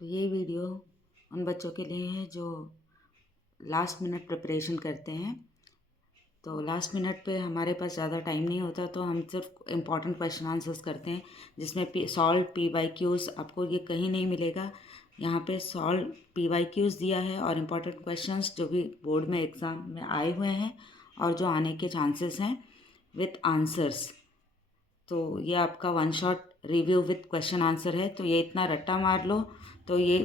तो ये वीडियो उन बच्चों के लिए है जो लास्ट मिनट प्रिपरेशन करते हैं। तो लास्ट मिनट पे हमारे पास ज़्यादा टाइम नहीं होता, तो हम सिर्फ इम्पॉर्टेंट क्वेश्चन आंसर्स करते हैं, जिसमें सॉल्व PYQs आपको ये कहीं नहीं मिलेगा। यहाँ पे सॉल्व PYQs दिया है और इम्पॉर्टेंट क्वेश्चंस जो भी बोर्ड में एग्ज़ाम में आए हुए हैं और जो आने के चांसेस हैं विथ आंसर्स। तो ये आपका one shot review with question answer है। तो ये इतना रट्टा मार लो तो ये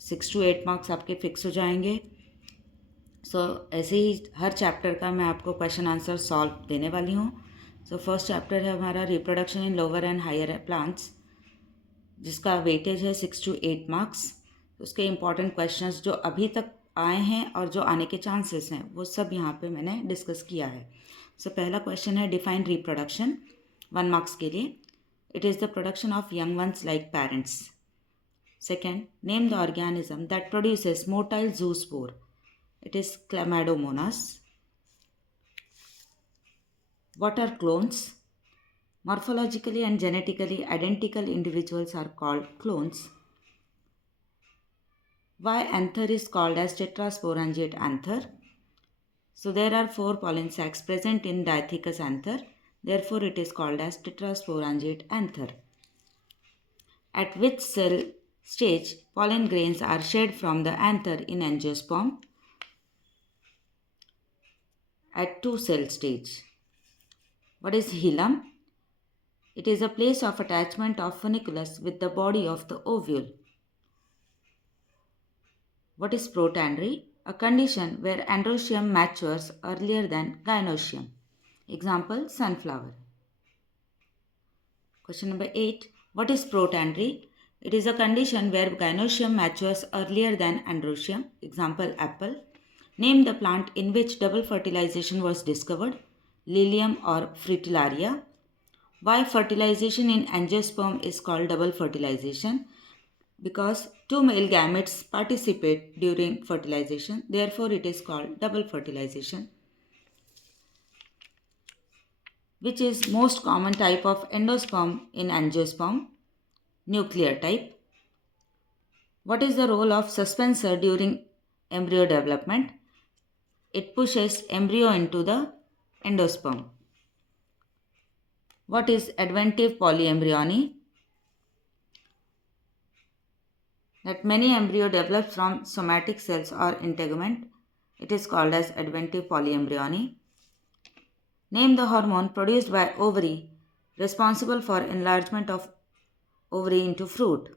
6 to 8 मार्क्स आपके फिक्स हो जाएंगे। ऐसे ही हर चैप्टर का मैं आपको क्वेश्चन आंसर सॉल्व देने वाली हूँ। फर्स्ट चैप्टर है हमारा reproduction in lower and higher plants, जिसका वेटेज है 6 to 8 मार्क्स। उसके इम्पॉर्टेंट क्वेश्चंस जो अभी तक आए हैं और जो आने के चांसेस हैं वो सब यहाँ पे मैंने डिस्कस किया है। पहला क्वेश्चन है डिफाइन रिप्रोडक्शन, 1 मार्क्स के लिए। It is the production of young ones like parents. Second, name the organism that produces motile zoospore. It is Chlamydomonas. What are clones? Morphologically and genetically identical individuals are called clones. Why anther is called as tetrasporangiate anther? So there are 4 pollen sacs present in Diathecus anther. Therefore, it is called as tetrasporangiate anther. At which cell stage pollen grains are shed from the anther in angiosperm? At 2 cell stage. What is hilum? It is a place of attachment of funiculus with the body of the ovule. What is protandry? A condition where androecium matures earlier than gynoecium. Example, sunflower. Question number 8. What is protandry? It is a condition where gynoecium matures earlier than androecium. Example, apple. Name the plant in which double fertilization was discovered. Lilium or Fritillaria. Why fertilization in angiosperm is called double fertilization? Because 2 male gametes participate during fertilization, therefore it is called double fertilization. Which is most common type of endosperm in angiosperm? Nuclear type. What is the role of suspensor during embryo development? It pushes embryo into the endosperm. What is adventive polyembryony? That many embryo develop from somatic cells or integument. It is called as adventive polyembryony. Name the hormone produced by ovary responsible for enlargement of ovary into fruit.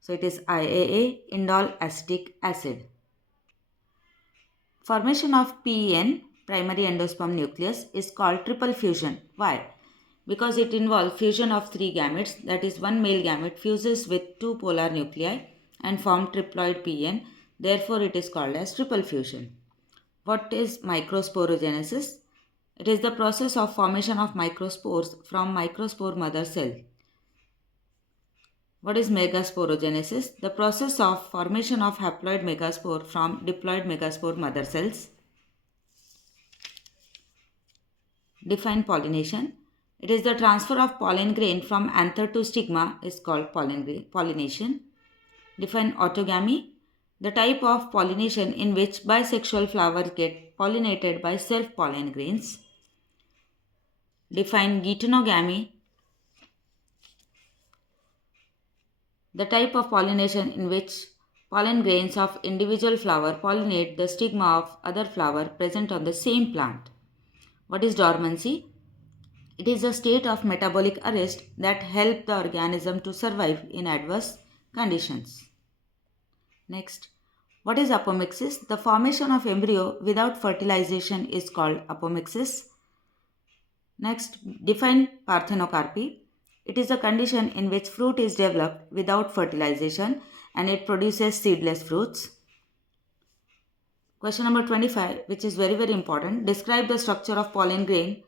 So it is IAA, indole acetic acid. Formation of PEN, primary endosperm nucleus, is called triple fusion. Why? Because it involves fusion of 3 gametes, that is, 1 male gamete fuses with 2 polar nuclei and form triploid PN. Therefore, it is called as triple fusion. What is microsporogenesis? It is the process of formation of microspores from microspore mother cell. What is megasporogenesis? The process of formation of haploid megaspore from diploid megaspore mother cells. Define pollination. It is the transfer of pollen grain from anther to stigma is called pollination. Define autogamy. The type of pollination in which bisexual flowers get pollinated by self-pollen grains. Define geitonogamy. The type of pollination in which pollen grains of individual flower pollinate the stigma of other flower present on the same plant. What is dormancy? It is a state of metabolic arrest that helps the organism to survive in adverse conditions. Next, what is apomixis? The formation of embryo without fertilization is called apomixis. Next, define parthenocarpy. It is a condition in which fruit is developed without fertilization and it produces seedless fruits. Question number 25, which is very important. Describe the structure of pollen grain.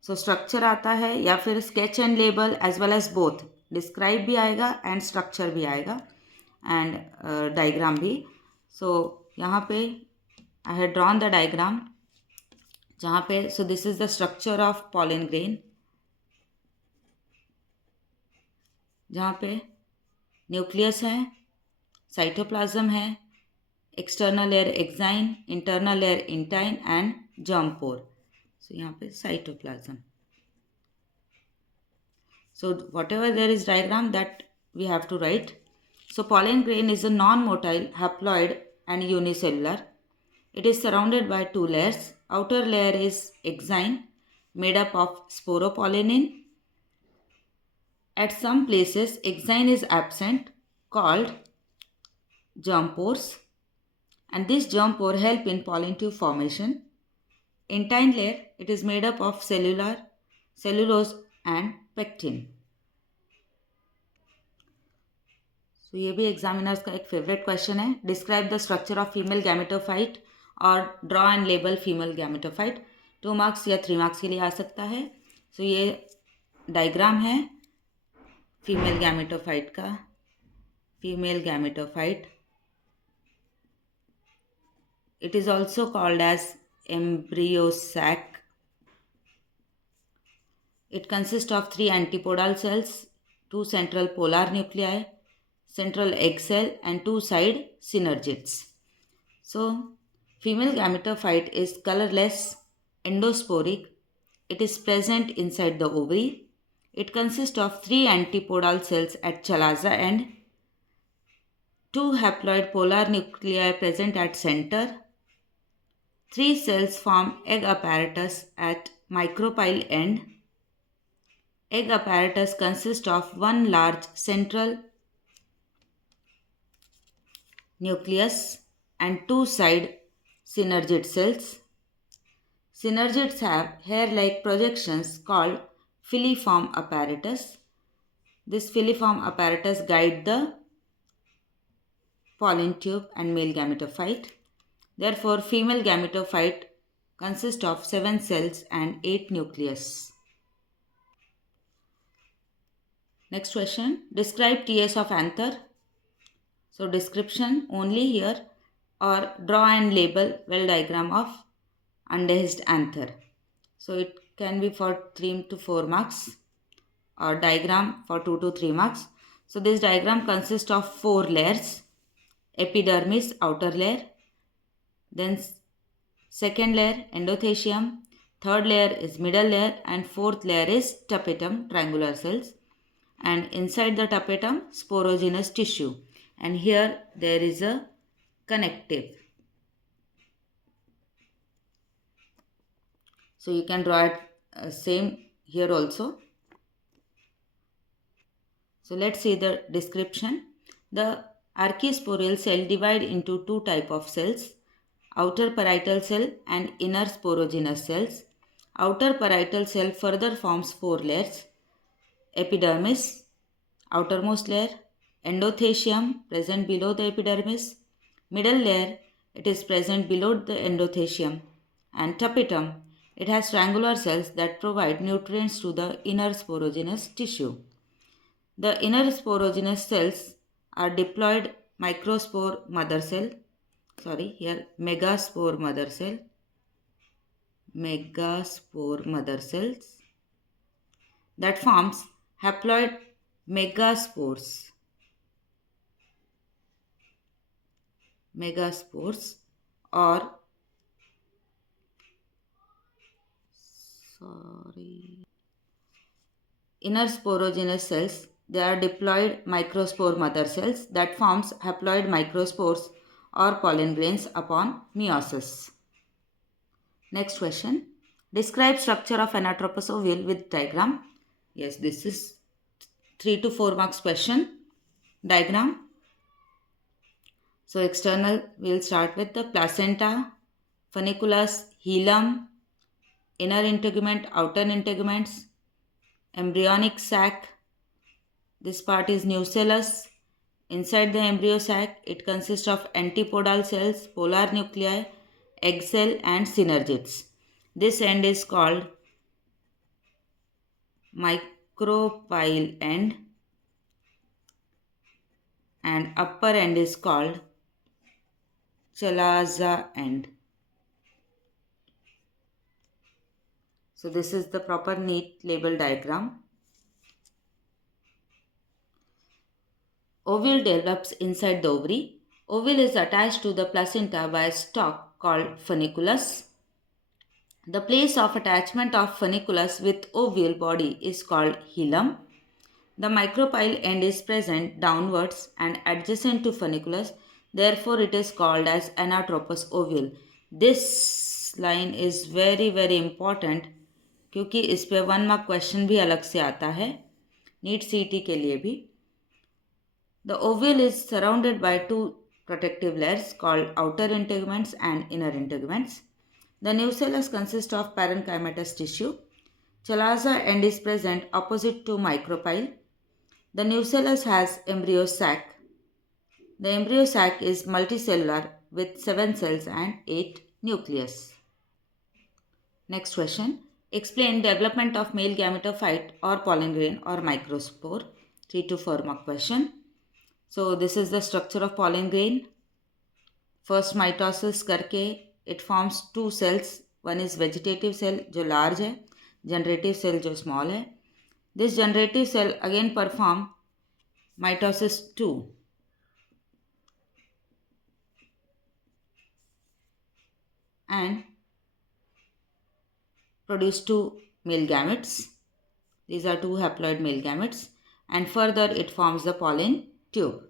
So structure आता है या फिर sketch and label as well as both. Describe भी आएगा and structure भी आएगा and diagram भी. So यहाँ पे I had drawn the diagram जहाँ पे so this is the structure of pollen grain, जहाँ पे न्यूक्लियस है, साइटोप्लाज्म है, external layer exine, internal layer intine and germ pore. So यहाँ पे cytoplasm. So whatever there is diagram that we have to write. So pollen grain is a non-motile, haploid and unicellular. It is surrounded by two layers. Outer layer is exine, made up of sporopollenin. At some places, exine is absent, called germ pores, and this germ pore help in pollen tube formation. Intine layer, it is made up of cellulose and pectin. तो ये भी examiners का एक favourite question है. Describe the structure of female gametophyte और draw and label female gametophyte. 2 marks या 3 marks के लिए आ सकता है. सो ये डायग्राम है फीमेल गैमेटोफाइट का. Female gametophyte, it is also called as embryo sac. It consists of 3 antipodal cells, 2 central polar nuclei, central egg cell and 2 side synergids. So, female gametophyte is colorless, endosporic. It is present inside the ovary. It consists of 3 antipodal cells at chalaza end, 2 haploid polar nuclei present at center, 3 cells form egg apparatus at micropyle end. Egg apparatus consists of 1 large central nucleus and 2 side synergid cells. Synergids have hair-like projections called filiform apparatus. This filiform apparatus guide the pollen tube and male gametophyte. Therefore, female gametophyte consists of 7 cells and 8 nucleus. Next question. Describe TS of anther. So description only here, or draw and label well diagram of undesed anther. So it can be for 3 to 4 marks or diagram for 2 to 3 marks. So this diagram consists of 4 layers. Epidermis, outer layer, then second layer endothecium, third layer is middle layer and fourth layer is tapetum, triangular cells, and inside the tapetum sporogenous tissue, and here there is a connective. So you can draw it same here also. So let's see the description. The archisporial cell divide into 2 type of cells, outer parietal cell and inner sporogenous cells. Outer parietal cell further forms 4 layers. Epidermis, outermost layer, endothecium present below the epidermis, middle layer, it is present below the endothecium, and tapetum, it has triangular cells that provide nutrients to the inner sporogenous tissue. The inner sporogenous cells are diploid microspore mother cell, megaspore mother cell, that forms haploid megaspores or inner sporogenous cells. They are diploid microspore mother cells that forms haploid microspores or pollen grains upon meiosis. Next question. Describe structure of anatropous ovule with diagram. Yes, this is 3 to 4 marks question. Diagram. So external, we will start with the placenta, funiculus, hilum, inner integument, outer integuments, embryonic sac. This part is nucellus. Inside the embryo sac, it consists of antipodal cells, polar nuclei, egg cell and synergids. This end is called micropyle end and upper end is called chalaza end. So this is the proper neat label diagram. Ovule develops inside the ovary. Ovule is attached to the placenta by a stalk called funiculus. The place of attachment of funiculus with ovule body is called hilum. The micropyle end is present downwards and adjacent to funiculus, therefore it is called as anatropous ovule. This line is very important क्योंकि इस पे 1 mark question भी अलग से आता है NEET CET के लिए भी. The ovule is surrounded by two protective layers called outer integuments and inner integuments. The nucellus consists of parenchymatous tissue. Chalaza end is present opposite to micropyle. The nucellus has embryo sac. The embryo sac is multicellular with 7 cells and 8 nucleus. Next question. Explain development of male gametophyte or pollen grain or microspore. 3 to 4 mark question. So this is the structure of pollen grain. First mitosis करके it forms 2 cells. One is vegetative cell जो large है, generative cell जो small है. This generative cell again perform mitosis 2 and produce 2 male gametes. These are 2 haploid male gametes and further it forms the pollen tube.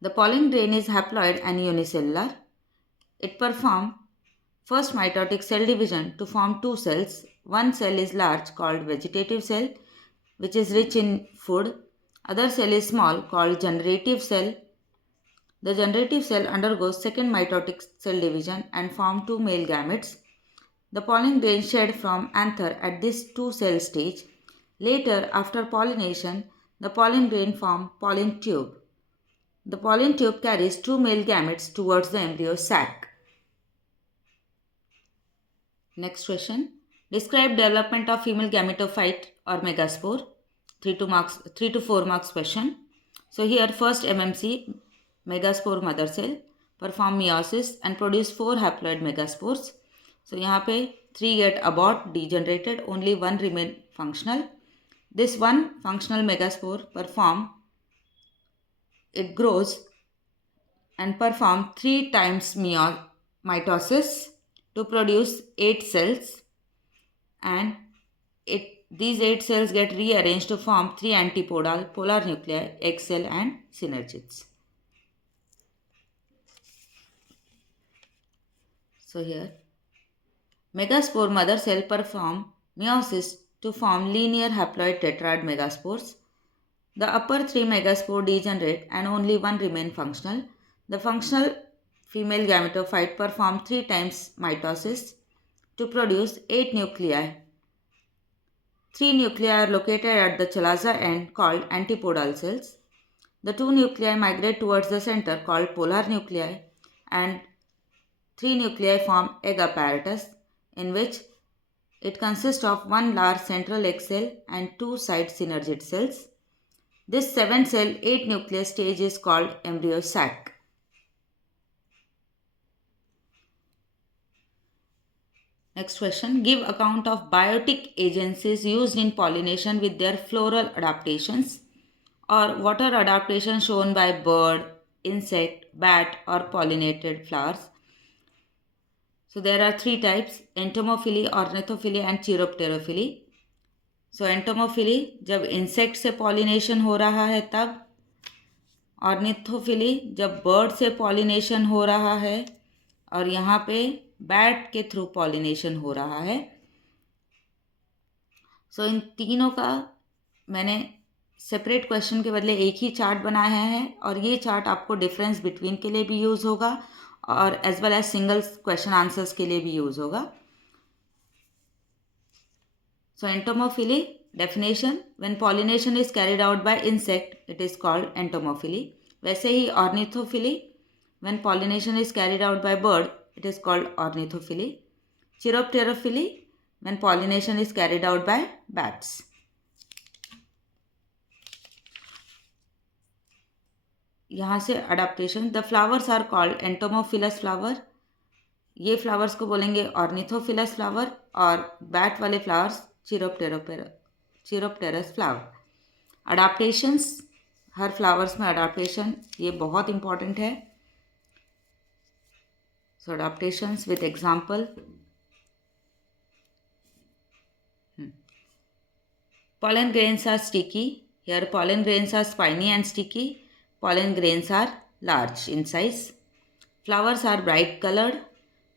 The pollen grain is haploid and unicellular. It performs first mitotic cell division to form 2 cells. One cell is large called vegetative cell which is rich in food. Other cell is small called generative cell. The generative cell undergoes second mitotic cell division and form 2 male gametes. The pollen grain shed from anther at this 2 cell stage. Later, after pollination, the pollen grain form pollen tube. The pollen tube carries 2 male gametes towards the embryo sac. Next question. Describe development of female gametophyte or megaspore. 3 to 4 marks question. So here first MMC, megaspore mother cell, perform meiosis and produce 4 haploid megaspores. So यहाँ पे 3 get abort, degenerated, only 1 remain functional. This one functional megaspore it grows and perform 3 times mitosis to produce 8 cells and these 8 cells get rearranged to form 3 antipodal polar nuclei, egg cell and synergids. So here megaspore mother cell perform meiosis to form linear haploid tetrad megaspores. The upper 3 megaspore degenerate and only 1 remain functional. The functional female gametophyte perform 3 times mitosis to produce 8 nuclei. 3 nuclei are located at the chalaza end called antipodal cells. The 2 nuclei migrate towards the center called polar nuclei and 3 nuclei form egg apparatus in which it consists of 1 large central egg cell and 2 side synergid cells. This 7 cell 8 nucleus stage is called embryo sac. Next question. Give account of biotic agencies used in pollination with their floral adaptations or what are adaptations shown by bird, insect, bat or pollinated flowers. So there are 3 types: entomophily, ornithophily and chiropterophily. So entomophily जब insect से pollination हो रहा है तब, ornithophily जब bird से pollination हो रहा है और यहाँ पे बैट के थ्रू पॉलिनेशन हो रहा है. सो इन तीनों का मैंने सेपरेट क्वेश्चन के बदले एक ही चार्ट बनाया है और ये चार्ट आपको डिफरेंस बिटवीन के लिए भी यूज़ होगा और as well as single question answers के लिए भी यूज़ होगा. सो entomophily definition: when pollination is carried out by insect it is called entomophily. वैसे ही ornithophily: when pollination is carried out by bird it is called ornithophily. Chiropterophily: when pollination is carried out by bats. यहाँ से adaptation: the flowers are called entomophilous flower. ये flowers को बोलेंगे ornithophilous flower और bat वाले flowers chiropterous flower. Adaptations, हर flowers में adaptation ये बहुत इंपॉर्टेंट है। So adaptations with example, pollen grains are sticky. Here pollen grains are spiny and sticky. Pollen grains are large in size. Flowers are bright colored.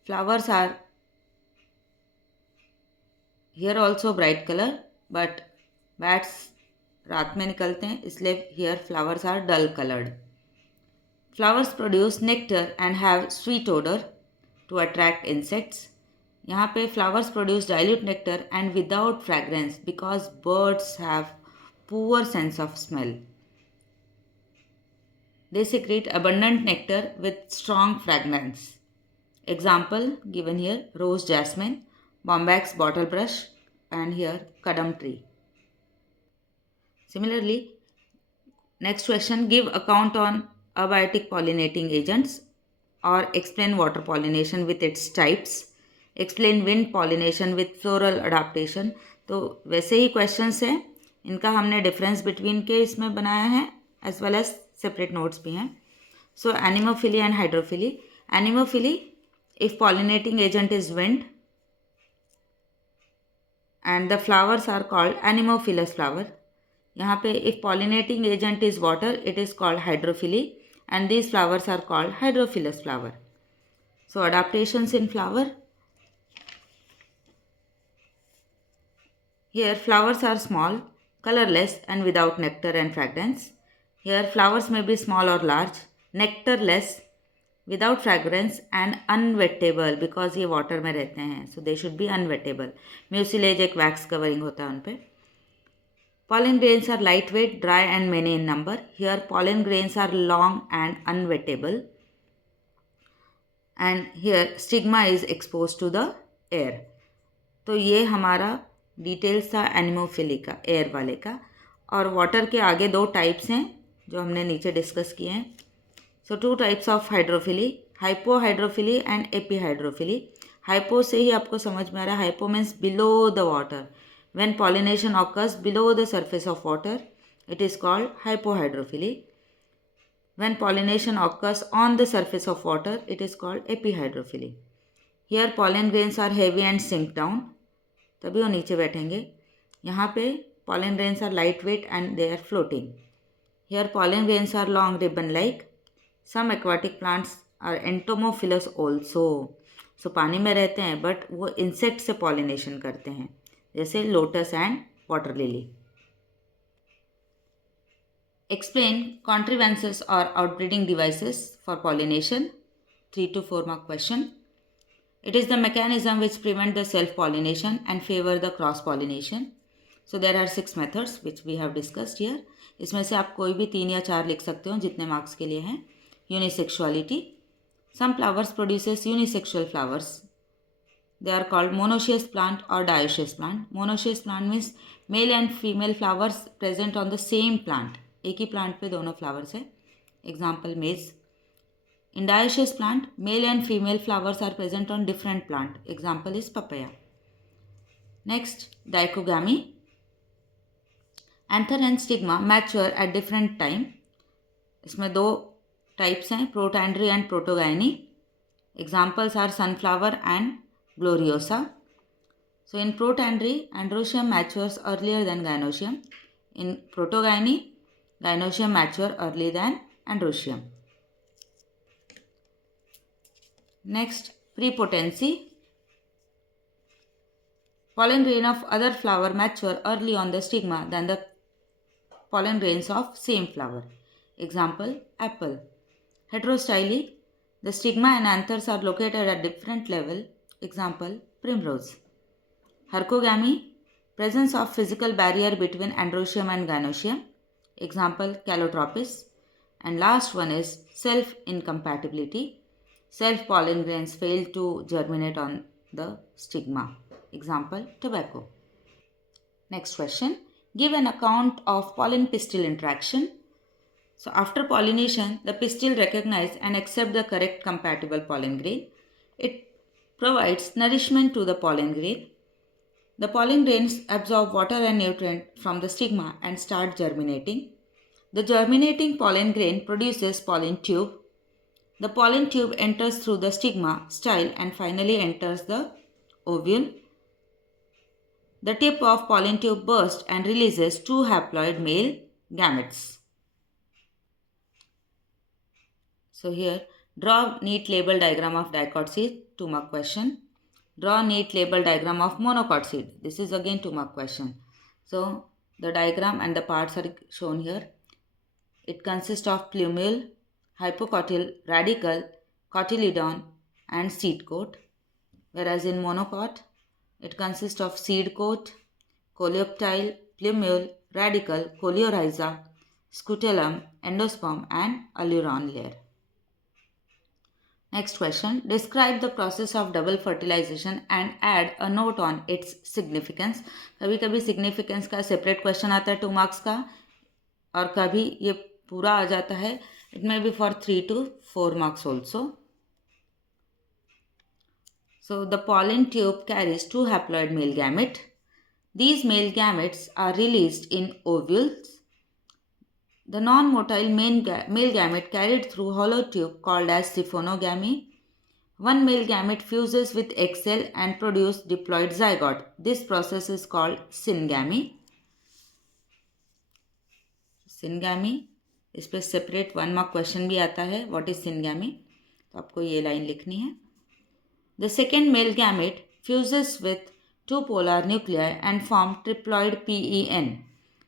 Flowers are here also bright color, but bats रात में निकलते हैं इसलिए here flowers are dull colored. Flowers produce nectar and have sweet odor to attract insects. यहाँ पे flowers produce dilute nectar and without fragrance because birds have poor sense of smell. They secrete abundant nectar with strong fragrance. Example given here: rose jasmine, Bombax bottle brush, and here kadam tree. Similarly, next question: give account on abiotic pollinating agents or explain water pollination with its types. Explain wind pollination with floral adaptation. तो वैसे ही questions हैं, इनका हमने difference between के इसमें बनाया है as well as separate notes भी हैं. So anemophily and hydrophily. Anemophily, if pollinating agent is wind and the flowers are called anemophilous flower. यहाँ पे if pollinating agent is water, it is called hydrophily and these flowers are called hydrophilous flower. So adaptations in flower. Here flowers are small, colorless and without nectar and fragrance. Here flowers may be small or large, nectarless, without fragrance and unwettable because ये water में रहते हैं, so they should be unwettable. Mucilage एक wax covering होता है उन पे. Pollen grains are lightweight, dry and many in number. Here pollen grains are long and unwettable. And here stigma is exposed to the air. तो ये हमारा details था anemophily का, एयर वाले का. और वाटर के आगे दो टाइप्स हैं जो हमने नीचे डिस्कस किए हैं. So two types of hydrophily, hypohydrophily and epihydrophily. Hypo से ही आपको समझ में आ रहा है, hypo means below the water. When pollination occurs below the surface of water it is called hypohydrophily. When pollination occurs on the surface of water, it is called epihydrophily. Here pollen grains are heavy and sink down. तभी वो नीचे बैठेंगे. यहाँ पे pollen grains are lightweight and they are floating. Here pollen grains are long ribbon like. Some aquatic plants are entomophilous also. So पानी में रहते हैं बट वो इंसेक्ट से pollination करते हैं, जैसे lotus and water lily. Explain contrivances or outbreeding devices for pollination. 3 to 4 mark question. It is the mechanism which prevent the self-pollination and favor the cross-pollination. So there are 6 methods which we have discussed here. इसमें से आप कोई भी 3 या 4 लिख सकते हो जितने मार्क्स के लिए हैं. Unisexuality. Some flowers produces unisexual flowers. They are called monoecious plant or dioecious plant. Monoecious plant means male and female flowers present on the same plant. एक ही प्लांट पे दोनों फ्लावर्स है. Example maize. In dioecious plant male and female flowers are present on different plant. Example is papaya. Next dichogamy. Anther and stigma mature at different time. इसमें 2 types हैं, protandry and protogyny. Examples are sunflower and gloriosa. So in protandry androecium matures earlier than gynoecium. In protogyny Gynoecium mature early than androecium. Next, prepotency. Pollen grain of other flower mature early on the stigma than the pollen grains of same flower. Example, apple. Heterostyly. The stigma and anthers are located at different level. Example, primrose. Hercogamy. Presence of physical barrier between androecium and gynoecium. Example, calotropis. And last one is self-incompatibility. Self-pollen grains fail to germinate on the stigma. Example, tobacco. Next question. Give an account of pollen-pistil interaction. So after pollination, the pistil recognize and accept the correct compatible pollen grain. It provides nourishment to the pollen grain. The pollen grains absorb water and nutrient from the stigma and start germinating. The germinating pollen grain produces pollen tube. The pollen tube enters through the stigma, style, and finally enters the ovule. The tip of pollen tube bursts and releases two haploid male gametes. So here, draw neat label diagram of dicot seed, 2-mark question. Draw neat label diagram of monocot seed. This is again 2-mark question. So the diagram and the parts are shown here. It consists of plumule, hypocotyl, radicle, cotyledon and seed coat. Whereas in monocot, it consists of seed coat, coleoptile, plumule, radicle, coleorhiza, scutellum, endosperm and alluron layer. Next question. Describe the process of double fertilization and add a note on its significance. कभी कभी significance का separate question आता है 2 marks का और कभी ये पूरा आ जाता है. It may be for 3 to 4 marks also. So the pollen tube carries two haploid male gamete. These male gametes are released in ovules. The non-motile male gamete carried through hollow tube called as siphonogamy. One male gamete fuses with egg cell and produces diploid zygote. This process is called syngamy. Syngamy, इस पर separate 1 mark question भी आता है. What is syngamy? तो आपको ये line लिखनी है. The second male gamete fuses with two polar nuclei and form triploid PEN.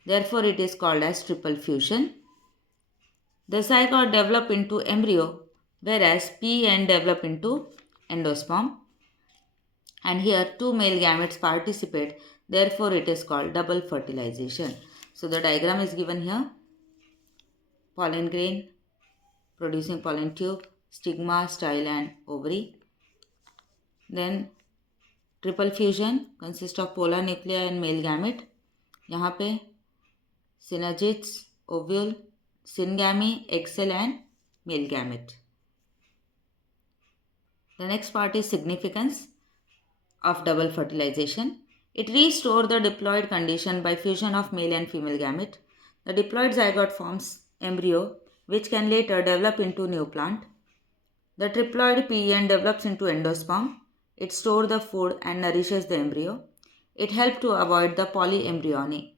Therefore, it is called as triple fusion. The zygote develop into embryo, whereas PEN develop into endosperm. And here two male gametes participate. Therefore, it is called double fertilization. So, the diagram is given here. Pollen grain producing pollen tube, stigma, style and ovary. Then triple fusion consists of polar nuclei and male gamete. यहाँ पे synergids, ovule, syngamy, egg cell and male gamete. The next part is significance of double fertilization. It restores the diploid condition by fusion of male and female gamete. The diploid zygote forms embryo which can later develop into new plant. The triploid PEN develops into endosperm. It stores the food and nourishes the embryo. It helps to avoid the polyembryony.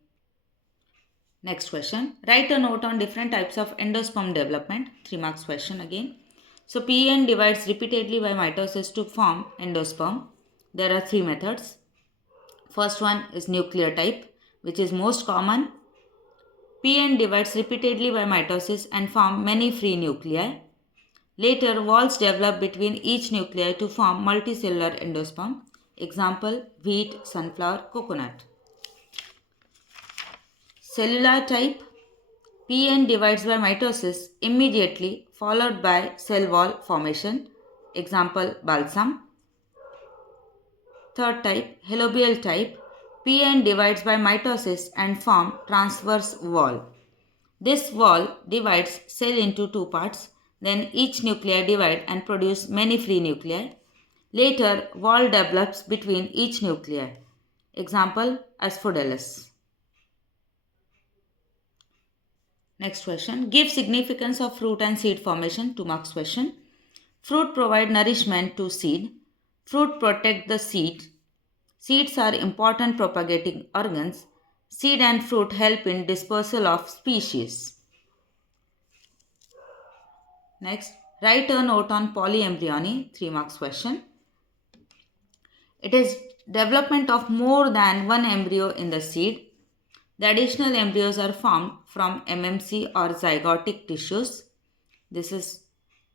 Next question. Write a note on different types of endosperm development. 3 marks question again. So PEN divides repeatedly by mitosis to form endosperm. There are 3 methods. First one is nuclear type, which is most common. PN divides repeatedly by mitosis and form many free nuclei. Later, walls develop between each nuclei to form multicellular endosperm. Example, wheat, sunflower, coconut. Cellular type. PN divides by mitosis immediately followed by cell wall formation. Example, balsam. Third type, halobial type. PN divides by mitosis and form transverse wall. This wall divides cell into 2 parts. Then each nuclei divide and produce many free nuclei. Later, wall develops between each nuclei. Example, asphodelus. Next question. Give significance of fruit and seed formation. 2 marks question. Fruit provide nourishment to seed. Fruit protect the seed. Seeds are important propagating organs. Seed and fruit help in dispersal of species. Next, write a note on polyembryony, 3 marks question. It is development of more than one embryo in the seed. The additional embryos are formed from MMC or zygotic tissues. This is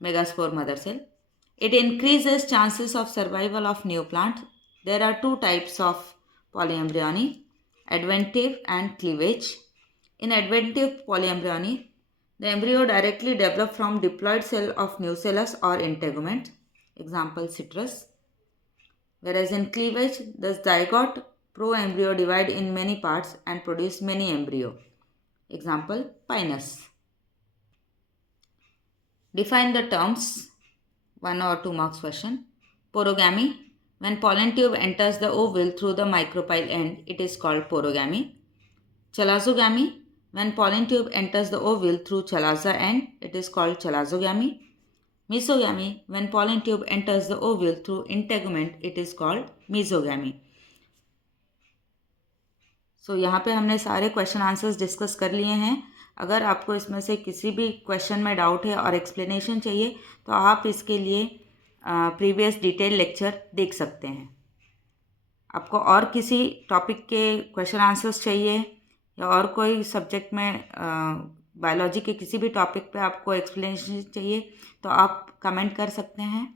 megaspore mother cell. It increases chances of survival of new plant. There are 2 types of polyembryony, adventive and cleavage. In adventive polyembryony, the embryo directly develops from diploid cell of nucellus or integument. Example, citrus. Whereas in cleavage, the zygote pro-embryo divide in many parts and produce many embryo. Example, pinus. Define the terms. 1 or 2 marks question. Porogamy. When pollen tube enters the ovule through the micropyle end, it is called porogamy. Chalazogamy. When pollen tube enters the ovule through chalaza end, it is called chalazogamy. Mesogamy. When pollen tube enters the ovule through integument, it is called mesogamy. यहाँ पे हमने सारे question answers discuss कर लिए हैं. अगर आपको इसमें से किसी भी क्वेश्चन में डाउट है और एक्सप्लेनेशन चाहिए तो आप इसके लिए प्रीवियस डिटेल लेक्चर देख सकते हैं. आपको और किसी टॉपिक के क्वेश्चन आंसर्स चाहिए या और कोई सब्जेक्ट में बायोलॉजी के किसी भी टॉपिक पे आपको एक्सप्लेनेशन चाहिए तो आप कमेंट कर सकते हैं.